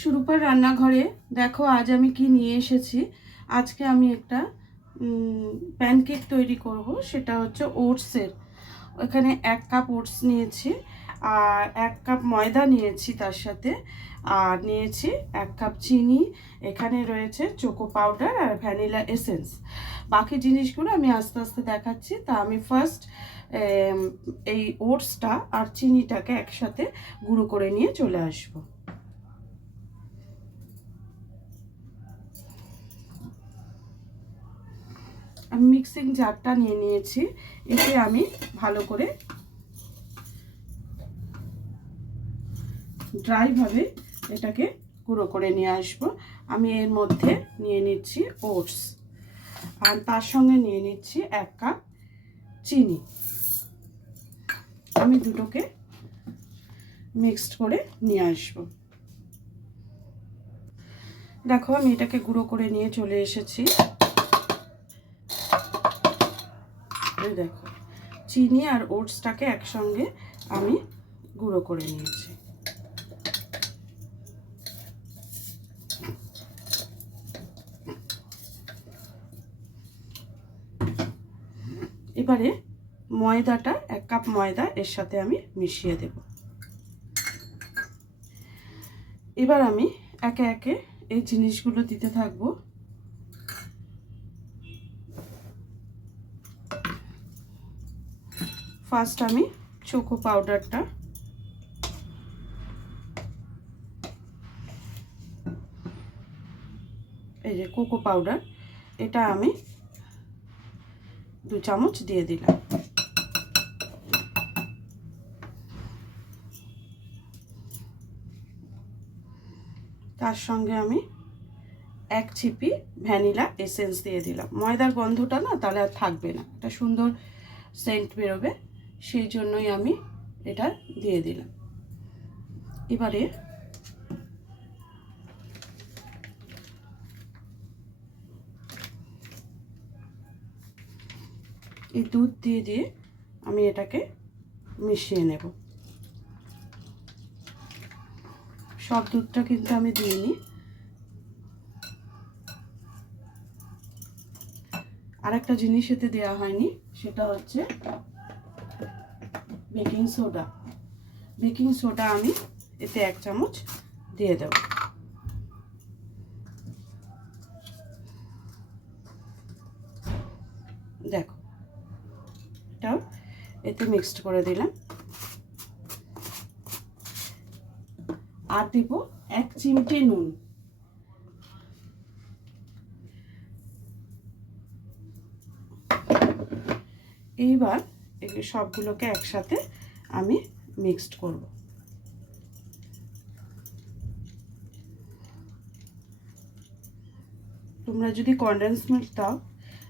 সুরূপার রান্নাঘরে দেখো আজ আমি কি নিয়ে এসেছি। আজকে আমি একটা প্যানকেক তৈরি করব। সেটা হচ্ছে ওটসের। এখানে 1 কাপ ওটস নিয়েছি, আর 1 কাপ ময়দা নিয়েছি তার সাথে, আর নিয়েছি 1 কাপ চিনি। এখানে রয়েছে চোকো পাউডার আর ভ্যানিলা এসেন্স। বাকি জিনিসগুলো আমি আস্তে আস্তে দেখাচ্ছি। তা আমি ফার্স্ট এই ওটসটা আর চিনিটাকে একসাথে গুঁড়ো করে নিয়ে চলে আসবো। আমি মিক্সিং জারটা নিয়ে নিয়েছি, এতে আমি ভালো করে ড্রাইভাবে এটাকে গুঁড়ো করে নিয়ে আসব। আমি এর মধ্যে নিয়ে নিচ্ছি ওটস, আর তার সঙ্গে নিয়ে নিচ্ছি 1 কাপ চিনি। আমি দুটোকে মিক্সড করে নিয়ে আসব। দেখো আমি এটাকে গুঁড়ো করে নিয়ে চলে এসেছি। দেখো চিনি আর ওটসটাকে একসঙ্গে আমি গুঁড়ো করে নিয়েছি। এবারে ময়দাটা 1 কাপ ময়দা এর সাথে আমি মিশিয়ে দেব। এবার আমি একে একে এই জিনিসগুলো দিতে থাকবো। ফার্স্ট আমি চোকো পাউডারটা, এই যে কোকো পাউডার, এটা আমি 2 চামচ দিয়ে দিলাম। তার সঙ্গে আমি 1 চিপি ভ্যানিলা এসেন্স দিয়ে দিলাম। ময়দার গন্ধটা না তাহলে আর থাকবে না, একটা সুন্দর সেন্ট বেরোবে, সেই জন্যই আমি এটা দিয়ে দিলাম। এবারে এই দুধ দিয়ে দিয়ে আমি এটাকে মিশিয়ে নেব। সব দুধটা কিন্তু আমি দিইনি। আরেকটা জিনিস এতে দেওয়া হয়নি, সেটা হচ্ছে বেকিং সোডা। বেকিং সোডা আমি এতে 1 চামচ দিয়ে দেব। দেখো এটাও এতে মিক্সড করে দিলাম। আর দিব 1 চিমটে নুন। এইবার এই সবগুলোকে একসাথে আমি মিক্সড করব। তোমরা যদি কনডেন্স মিল্ক দাও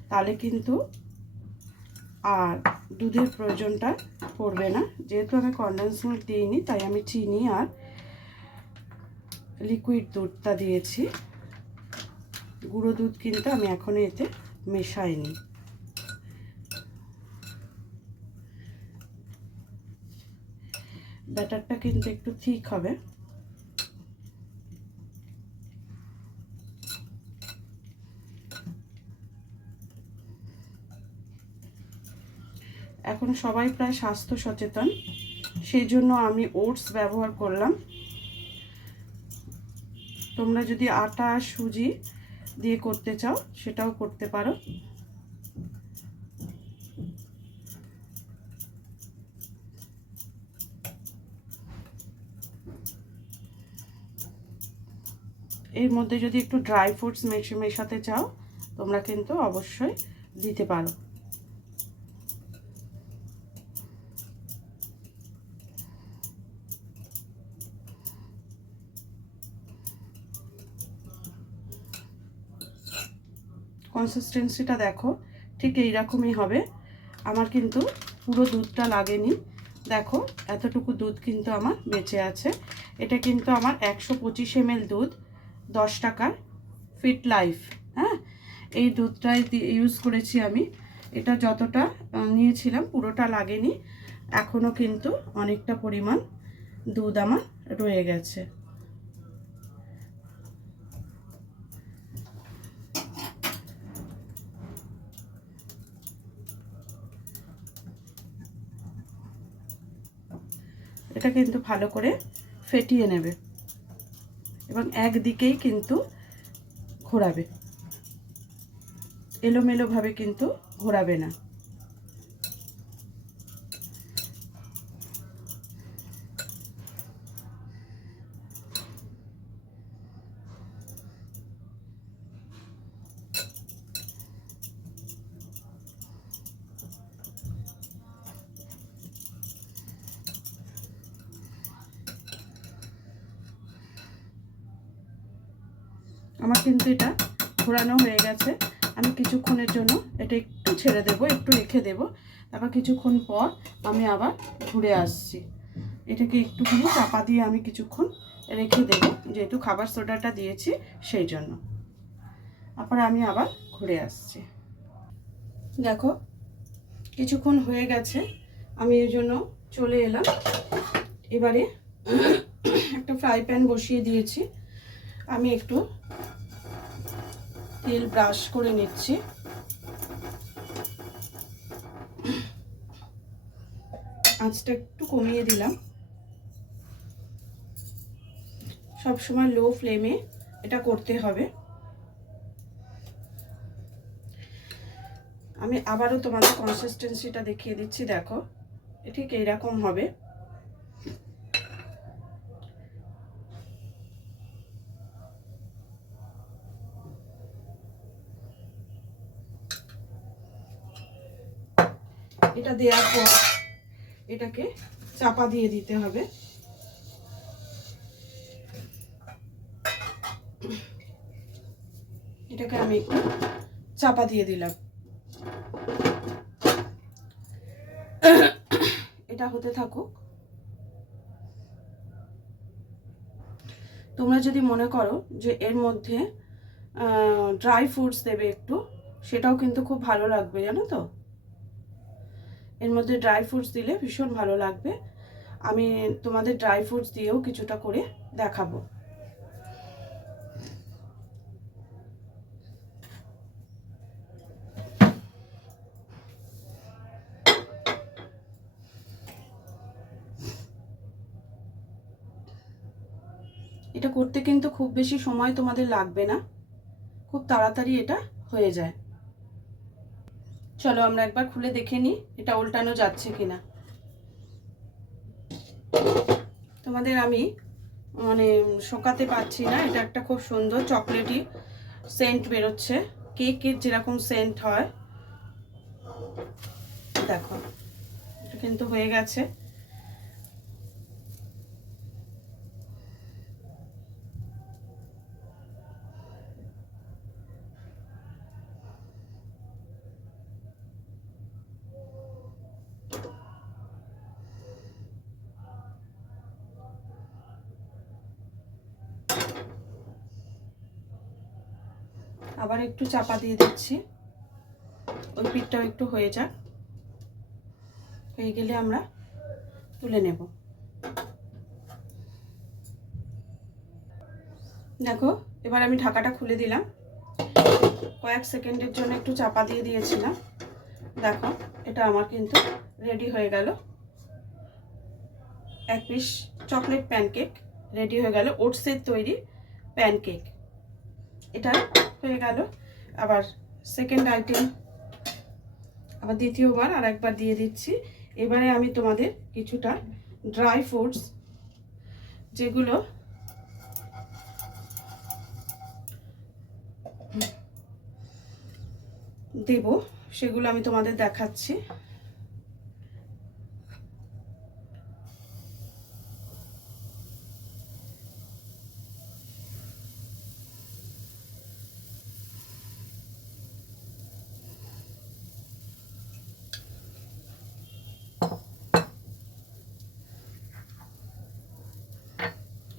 তাহলে কিন্তু আর দুধের প্রয়োজনটা পড়বে না। যেহেতু আমি কনডেন্স মিল্ক দিইনি, তাই আমি চিনি আর লিকুইড দুধটা দিয়েছি। গুঁড়ো দুধ কিন্তু আমি এখনো এতে মেশাইনি। ব্যাটারটা কিন্তু একটু ঠিক হবে। এখন সবাই প্রায় স্বাস্থ্য সচেতন, সেই জন্য আমি ওটস ব্যবহার করলাম। তোমরা যদি আটা আর সুজি দিয়ে করতে চাও সেটাও করতে পারো। এর মধ্যে যদি একটু ড্রাই ফ্রুটস মেশাতে চাও তোমরা কিন্তু অবশ্যই দিতে পারো। কনসিস্টেন্সিটা দেখো ঠিক এইরকমই হবে। আমার কিন্তু পুরো দুধটা লাগেনি। দেখো এতটুকু দুধ কিন্তু আমার বেঁচে আছে। এটা কিন্তু আমার 125 ml দুধ, 10 টাকার ফিট লাইফ। হ্যাঁ, এই দুধটাই ইউজ করেছি আমি। এটা যতটা নিয়েছিলাম পুরোটা লাগেনি, এখনও কিন্তু অনেকটা পরিমাণ দুধ আমার রয়ে গেছে। এটা কিন্তু ভালো করে ফেটিয়ে নেবে এবং একদিকেই কিন্তু ঘোরাবে, এলোমেলোভাবে কিন্তু ঘোরাবে না। আমার কিন্তু এটা ঘোরানো হয়ে গেছে। আমি কিছুক্ষণের জন্য এটা একটু ছেড়ে দেব, একটু রেখে দেব, তারপর কিছুক্ষণ পর আমি আবার ঘুরে আসছি। এটাকে একটুখানি চাপা দিয়ে আমি কিছুক্ষণ রেখে দেব, যেহেতু খাবার সোডাটা দিয়েছি সেই জন্য। তারপরে আমি আবার ঘুরে আসছি। দেখো কিছুক্ষণ হয়ে গেছে, আমি এর জন্য চলে এলাম। এবারে একটা ফ্রাই প্যান বসিয়ে দিয়েছি, আমি একটু তেল ব্রাশ করে নিচ্ছি। আঁচটা একটু কমিয়ে দিলাম। সব সময় লো ফ্লেমে এটা করতে হবে। আমি আবারও তোমাদের কনসিস্টেন্সিটা দেখিয়ে দিচ্ছি। দেখো ঠিক এইরকম হবে। এটা দেওয়ার পর এটাকে চাপা দিয়ে দিতে হবে। এটাকে আমি একটু চাপা দিয়ে দিলাম। এটা হতে থাকুক। তোমরা যদি মনে করো যে এর মধ্যে ড্রাই ফ্রুটস দেবে একটু, সেটাও কিন্তু খুব ভালো লাগবে, জানো তো। এর মধ্যে ড্রাই ফ্রুটস দিলে ভীষণ ভালো লাগবে। আমি তোমাদের ড্রাই ফ্রুটস দিয়েও কিছুটা করে দেখাবো। এটা করতে কিন্তু খুব বেশি সময় তোমাদের লাগবে না, খুব তাড়াতাড়ি এটা হয়ে যায়। চলো আমরা একবার খুলে দেখে নিই এটা উল্টানো যাচ্ছে কিনা। তোমাদের আমি মানে শোকাতে পারছি না। এটা একটা খুব সুন্দর চকলেটি সেন্ট বেরোচ্ছে, কেকের যেরকম সেন্ট হয়। দেখো এটা কিন্তু হয়ে গেছে। আবার একটু চাপা দিয়ে দিচ্ছি, ওই পিঠটাও একটু হয়ে যাক। হয়ে গেলে আমরা তুলে নেব। দেখো এবার আমি ঢাকাটা খুলে দিলাম। কয়েক সেকেন্ডের জন্য একটু চাপা দিয়ে দিয়েছিলাম। দেখো এটা আমার কিন্তু রেডি হয়ে গেল। এক পিস চকলেট প্যানকেক রেডি হয়ে গেল, ওটসের তৈরি প্যানকেক। এটা হয়ে গেল। আবার সেকেন্ড আইটেম, আবার দ্বিতীয়বার আর একবার দিয়ে দিচ্ছি। এবারে আমি তোমাদের কিছুটা ড্রাই ফ্রুটস যেগুলো দেব সেগুলো আমি তোমাদের দেখাচ্ছি।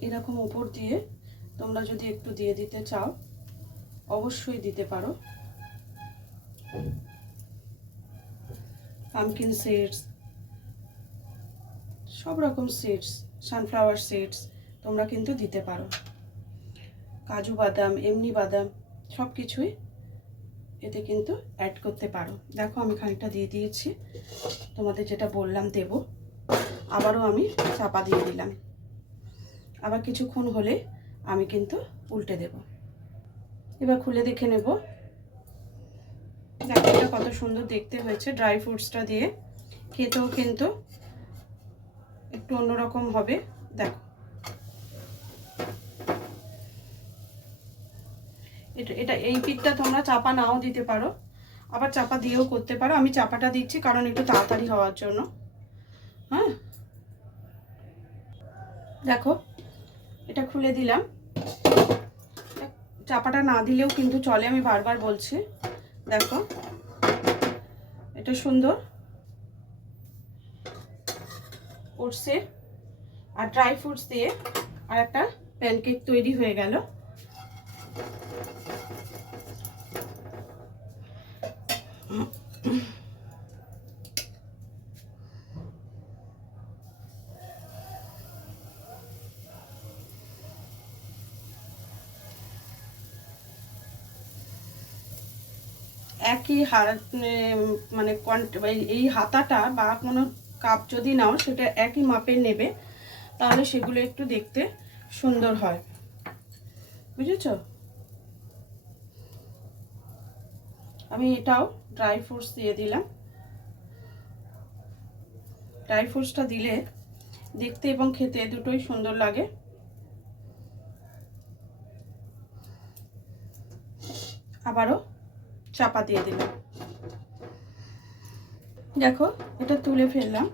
এরকম উপর দিয়ে তোমরা যদি একটু দিয়ে দিতে চাও অবশ্যই দিতে পারো। পামকিন সিডস, সব রকম সিডস, সানফ্লাওয়ার সিডস তোমরা কিন্তু দিতে পারো। কাজু বাদাম, এমনি বাদাম সব কিছুই এতে কিন্তু অ্যাড করতে পারো। দেখো আমি খানিকটা দিয়ে দিয়েছি, তোমাদের যেটা বললাম দেব। আবারও আমি চাপা দিয়ে দিলাম। আবার কিছুক্ষণ হলে আমি কিন্তু উল্টে দেব। এবার খুলে দেখে নেব। দেখো এটা কত সুন্দর দেখতে হয়েছে। ড্রাই ফ্রুটসটা দিয়ে খেতেও কিন্তু একটু অন্যরকম হবে। দেখো এটা এই পিঠটা তোমরা চাপা নাও দিতে পারো, আবার চাপা দিয়েও করতে পারো। আমি চাপাটা দিচ্ছি কারণ একটু তাড়াতাড়ি হওয়ার জন্য। হ্যাঁ, দেখো এটা খুলে দিলাম। চাপাটা না দিলেও কিন্তু চলে, আমি বারবার বলছি। দেখো এটা সুন্দর ওটসের আর ড্রাই ফ্রুটস দিয়ে আর একটা প্যানকেক তৈরি হয়ে গেল। একই মানে এই হাতাটা বা কোনো কাপ যদি নাও সেটা একই মাপের নেবে, তাহলে সেগুলো একটু দেখতে সুন্দর হয়, বুঝেছো? আমি এটাও ড্রাই ফ্রুটস দিয়ে দিলাম। ড্রাই ফ্রুটসটা দিলে দেখতে এবং খেতে দুটোই সুন্দর লাগে। আবারও চাপা দিয়ে দিলাম। দেখো এটা তুলে ফেললাম।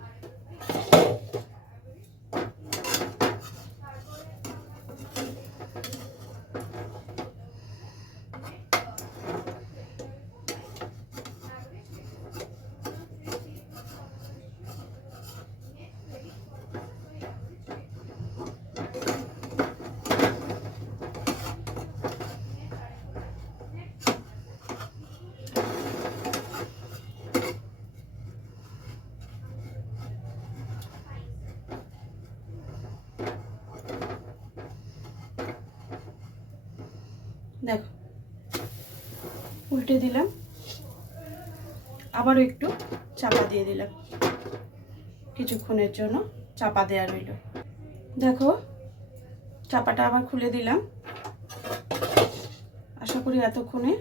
দেখো উল্টে দিলাম, আবারও একটু চাপা দিয়ে দিলাম। কিছুক্ষণের জন্য চাপা দেওয়া রইল। দেখো চাপাটা আবার খুলে দিলাম। আশা করি এতক্ষণে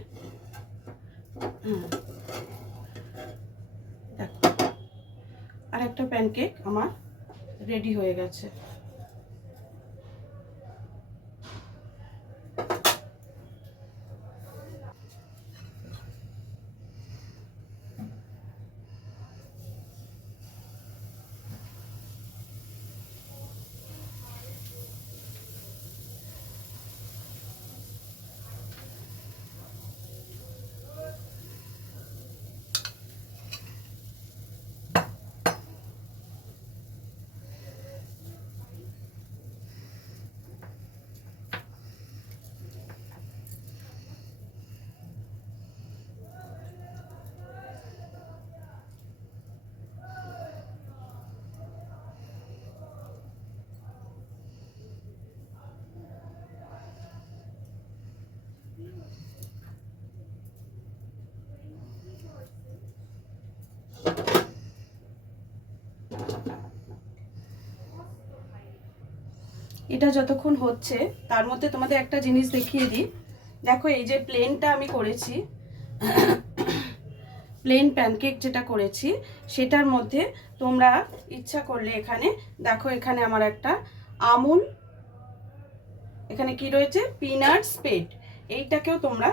দেখো আর একটা প্যানকেক আমার রেডি হয়ে গেছে। এটা যতক্ষণ হচ্ছে তার মধ্যে তোমাদের একটা জিনিস দেখিয়ে দিই। দেখো এই যে প্লেনটা আমি করেছি, প্লেন প্যানকেক যেটা করেছি সেটার মধ্যে তোমরা ইচ্ছা করলে এখানে দেখো, এখানে আমার একটা আমুল, এখানে কি রয়েছে পিনাট স্প্রেড, এইটাকেও তোমরা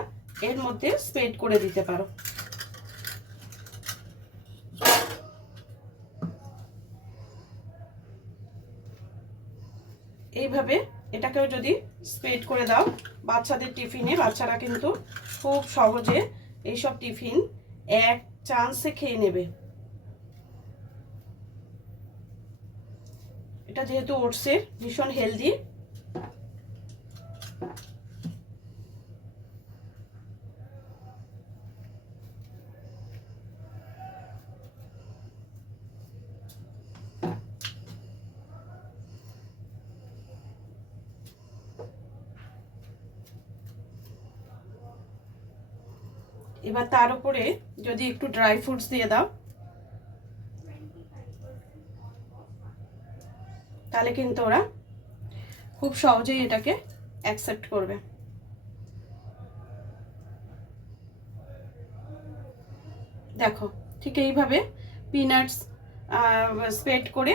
এর মধ্যে স্প্রেড করে দিতে পারো। এইভাবে এটাকেও যদি স্প্রেড করে দাও বাচ্চাদের টিফিনে, বাচ্চারা কিন্তু খুব সহজে এইসব টিফিন এক চান্সে খেয়ে নেবে। এটা যেহেতু ওটসের ভীষণ হেলদি। এবার তার উপরে যদি একটু ড্রাই ফ্রুটস দিয়ে দাও, তাহলে কিন্তু ওরা খুব সহজেই এটাকে অ্যাকসেপ্ট করবে। দেখো ঠিক এইভাবে পিনাটস স্প্রেড করে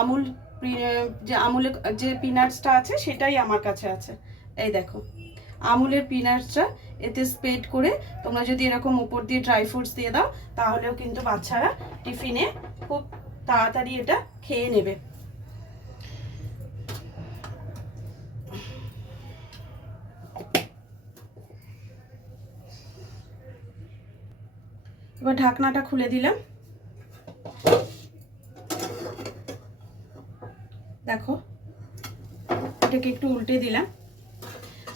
আমুল যে আমুলের যে পিনাটসটা আছে সেটাই আমার কাছে আছে। এই দেখো আমুলের পিনাটসটা এতে স্প্রেড করে তোমরা যদি এরকম উপর দিয়ে ড্রাই ফ্রুটস দিয়ে দাও তাহলেও কিন্তু বাচ্চারা টিফিনে খুব তাড়াতাড়ি এটা খেয়ে নেবে। এবার ঢাকনাটা খুলে দিলাম। দেখো এটাকে একটু উল্টে দিলাম।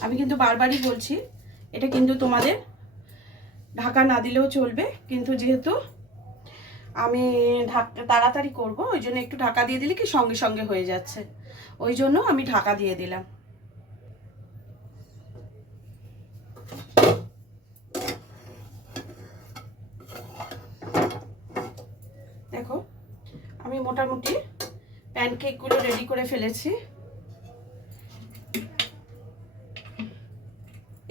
আমি কিন্তু বারবারই বলছি এটা কিন্তু তোমাদের ঢাকা না দিলেও চলবে, কিন্তু যেহেতু আমি তাড়াতাড়ি করব ওই জন্য একটু ঢাকা দিয়ে দিলে কি সঙ্গে সঙ্গে হয়ে যাচ্ছে, ওই জন্য আমি ঢাকা দিয়ে দিলাম। দেখো আমি মোটামুটি প্যানকেকগুলো রেডি করে ফেলেছি।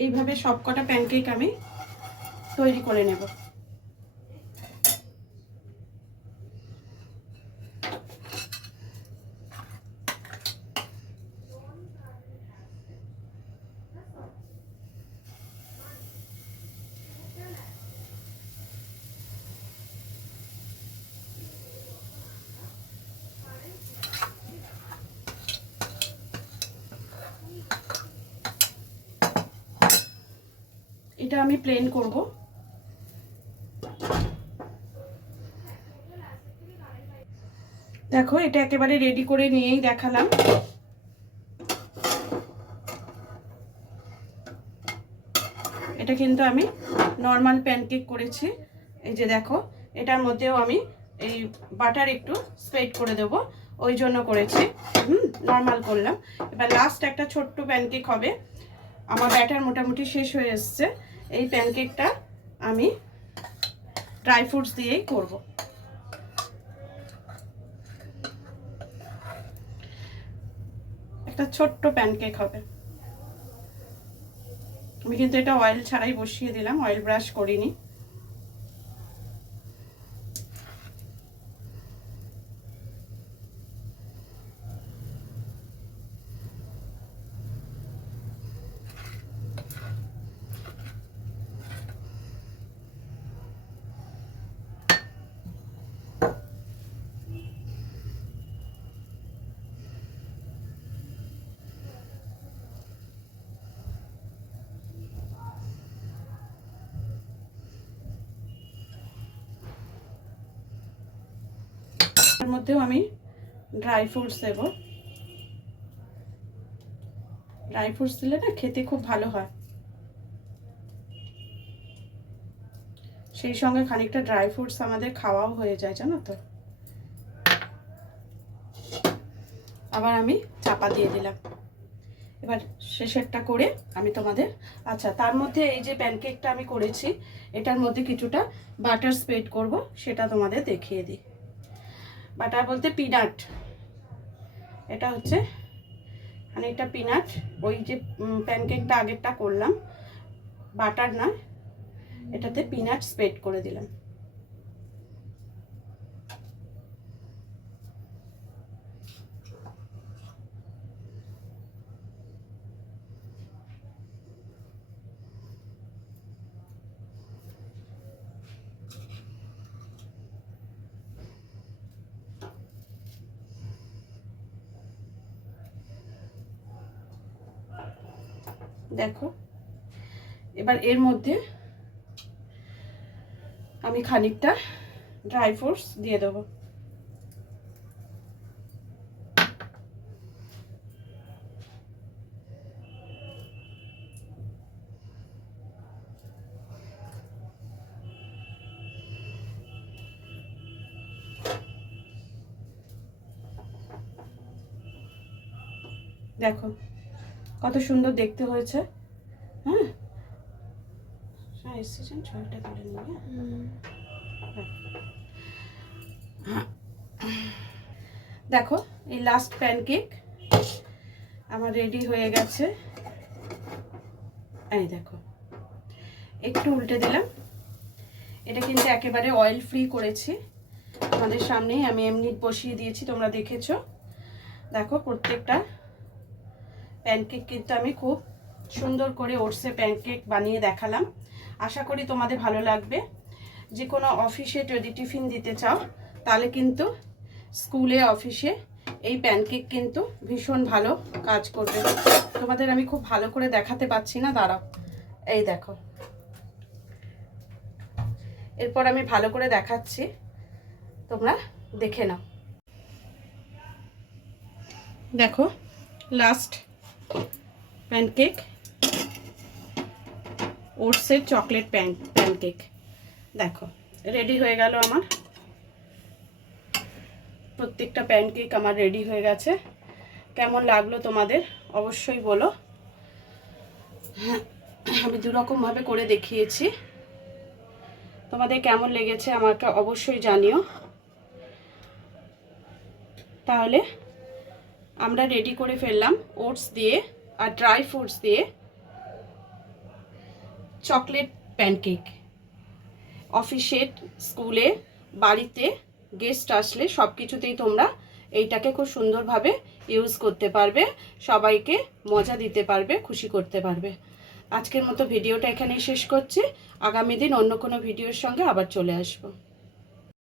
এইভাবে সবকটা প্যানকেক আমি তৈরি করে নেব। এটা আমি প্লেন করব। দেখো এটা একেবারে রেডি করে নিয়েই দেখালাম। এটা কিন্তু আমি নর্মাল প্যানকেক করেছি। এই যে দেখো এটার মধ্যেও আমি এই বাটার একটু স্প্রেড করে দেব, ওই জন্য করেছি। নর্মাল করলাম। এবার লাস্ট একটা ছোট্ট প্যানকেক হবে। আমার ব্যাটার মোটামুটি শেষ হয়ে এসছে। এই প্যানকেকটা আমি ড্রাই ফ্রুটস দিয়েই করব। একটা ছোট্ট প্যানকেক হবে। আমি কিন্তু এটা অয়েল ছাড়াই বসিয়ে দিলাম, অয়েল ব্রাশ করিনি। এর মধ্যেও আমি ড্রাই ফ্রুটস দেব। ড্রাই ফ্রুটস দিলে না খেতে খুব ভালো হয়। সেই সঙ্গে খানিকটা ড্রাই ফ্রুটস আমাদের খাওয়াও হয়ে যায়, জানো তো। আবার আমি চাপা দিয়ে দিলাম। এবার শেষেরটা করে আমি তোমাদের আচ্ছা তার মধ্যে এই যে প্যানকেকটা আমি করেছি এটার মধ্যে কিছুটা বাটার স্প্রেড করব, সেটা তোমাদের দেখিয়ে দিই। বাটার বলতে পিনাট, এটা হচ্ছে খানিকটা পিনাট। ওই যে প্যানকেকটা আগেরটা করলাম বাটার না, এটাতে পিনাট স্প্রেড করে দিলাম। দেখো এবার এর মধ্যে আমি খানিকটা ড্রাই ফ্রুটস দিয়ে দেবো। দেখো কত সুন্দর দেখতে হয়েছে। হ্যাঁ এসেছেন ছয়টা তুলে নিয়ে দেখো এই লাস্ট প্যানকেক আমার রেডি হয়ে গেছে। এই দেখো, একটু উল্টে দিলাম। এটা কিন্তু একেবারে অয়েল ফ্রি করেছি, আমাদের সামনেই আমি এমনি বসিয়ে দিয়েছি, তোমরা দেখেছো। দেখো প্রত্যেকটা প্যানকেক কিন্তু আমি খুব সুন্দর করে ওটসে প্যানকেক বানিয়ে দেখালাম। আশা করি তোমাদের ভালো লাগবে। যে কোনো অফিসে যদি টিফিন দিতে চাও তাহলে কিন্তু স্কুলে অফিসে এই প্যানকেক কিন্তু ভীষণ ভালো কাজ করবে। তোমাদের আমি খুব ভালো করে দেখাতে পাচ্ছি না, দাঁড়াও। এই দেখো, এরপর আমি ভালো করে দেখাচ্ছি, তোমরা দেখে নাও। দেখো লাস্ট প্যানকেক, ওটসের চকলেট প্যানকেক দেখো রেডি হয়ে গেল আমার। প্রত্যেকটা প্যানকেক আমার রেডি হয়ে গেছে। কেমন লাগলো তোমাদের অবশ্যই বলো। আমি দুরকমভাবে করে দেখিয়েছি, তোমাদের কেমন লেগেছে আমাকে অবশ্যই জানিও। তাহলে আমরা রেডি করে ফেললাম ওটস দিয়ে আর ড্রাই ফ্রুটস দিয়ে চকলেট প্যানকেক। অফিসে, স্কুলে, বাড়িতে গেস্ট আসলে সব কিছুতেই তোমরা এইটাকে খুব সুন্দরভাবে ইউজ করতে পারবে, সবাইকে মজা দিতে পারবে, খুশি করতে পারবে। আজকের মতো ভিডিওটা এখানেই শেষ করছি। আগামী দিন অন্য কোনো ভিডিওর সঙ্গে আবার চলে আসবো।